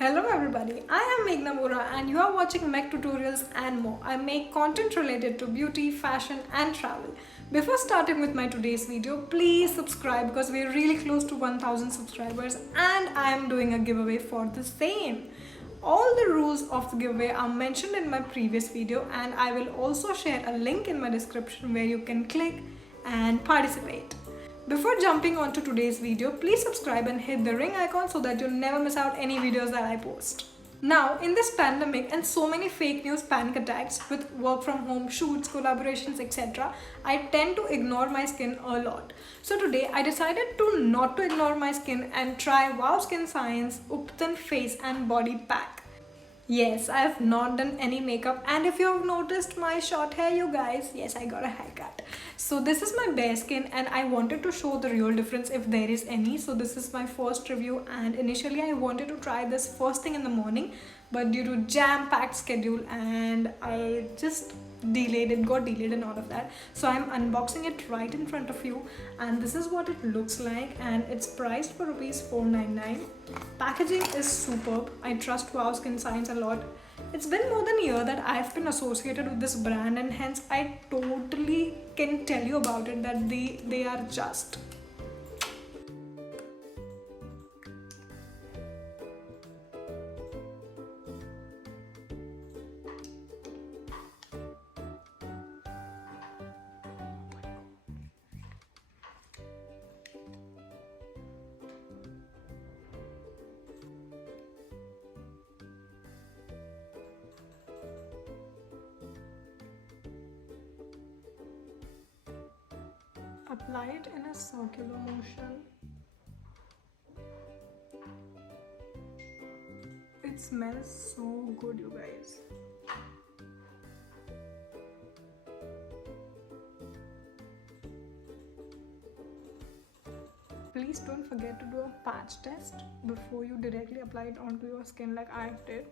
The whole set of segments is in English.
Hello everybody, I am Meghna Bora and you are watching Mech Tutorials and more. I make content related to beauty, fashion and travel. Before starting with my today's video, please subscribe because we are really close to 1000 subscribers and I am doing a giveaway for the same. All the rules of the giveaway are mentioned in my previous video and I will also share a link in my description where you can click and participate. Before jumping on to today's video, please subscribe and hit the ring icon so that you'll never miss out any videos that I post. Now, in this pandemic and so many fake news panic attacks with work from home, shoots, collaborations, etc., I tend to ignore my skin a lot. So today, I decided to not to ignore my skin and try WowSkinScience Ubtan Face and Body Pack. Yes, I have not done any makeup, and if you have noticed my short hair, you guys, yes, I got a haircut. So this is my bare skin and I wanted to show the real difference if there is any. So this is my first review and initially I wanted to try this first thing in the morning, but due to jam-packed schedule and I just got delayed and all of that. So I'm unboxing it right in front of you and this is what it looks like and it's priced for rupees 499. Packaging is superb. I trust WowSkinScience a lot. It's been more than a year that I've been associated with this brand and hence I totally can tell you about it that they are just. Apply it in a circular motion. It smells so good, you guys. Please don't forget to do a patch test before you directly apply it onto your skin like I did.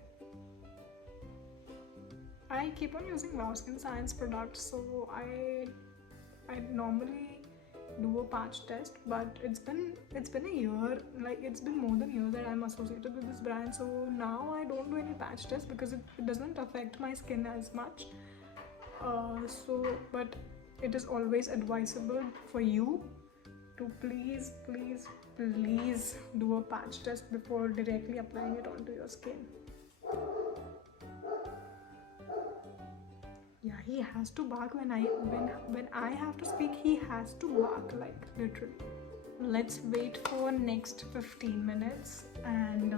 I keep on using WowSkinScience products, so I normally do a patch test, but it's been a year, like it's been more than a year that I'm associated with this brand, so now I don't do any patch test because it doesn't affect my skin as much. But it is always advisable for you to please do a patch test before directly applying it onto your skin. Yeah, he has to bark when I have to speak. He has to bark, like literally. Let's wait for next 15 minutes and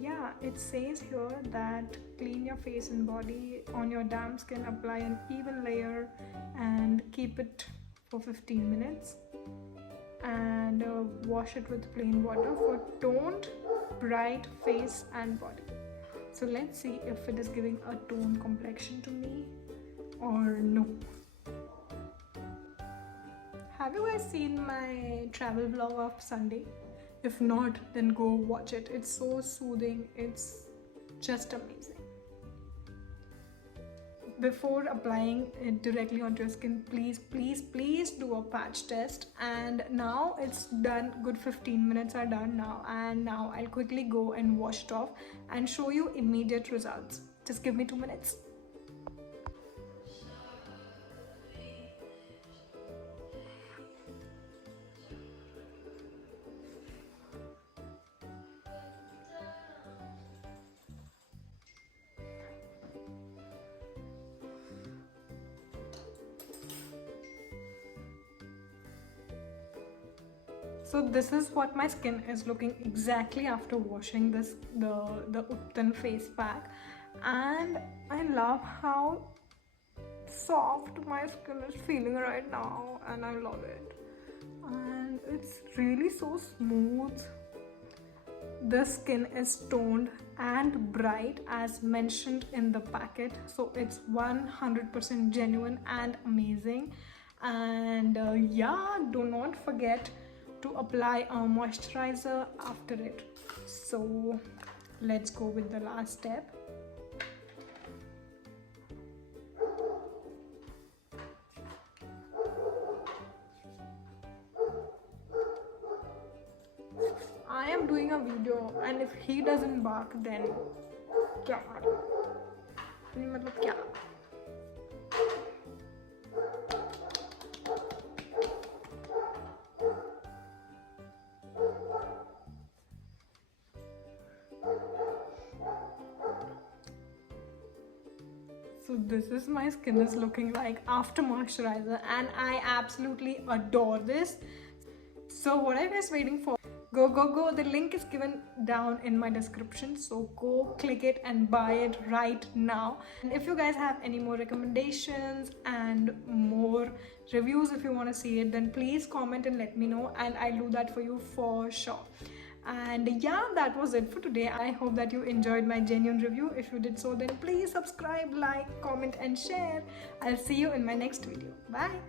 yeah, it says here that clean your face and body. On your damp skin, apply an even layer and keep it for 15 minutes and wash it with plain water for toned, bright face and body. So let's see if it is giving a toned complexion to me or no. Have you guys seen my travel vlog of Sunday? If not, then go watch it. It's so soothing. It's just amazing. Before applying it directly onto your skin, please do a patch test. And now it's done. Good 15 minutes are done now, and now I'll quickly go and wash it off and show you immediate results. Just give me 2 minutes. So this is what my skin is looking exactly after washing the Ubtan face pack, and I love how soft my skin is feeling right now and I love it, and it's really so smooth. The skin is toned and bright as mentioned in the packet, so it's 100% genuine and amazing. And yeah, do not forget to apply a moisturizer after it. So let's go with the last step. I am doing a video and and if he doesn't bark, then क्या मतलब क्या? So this is my skin is looking like after moisturizer, and I absolutely adore this. So what are you guys waiting for? Go. The link is given down in my description, so go click it and buy it right now. And if you guys have any more recommendations and more reviews, if you want to see it, then please comment and let me know, and I'll do that for you for sure. And yeah, that was it for today. I hope that you enjoyed my genuine review. If you did so, then please subscribe, like, comment and share. I'll see you in my next video. Bye.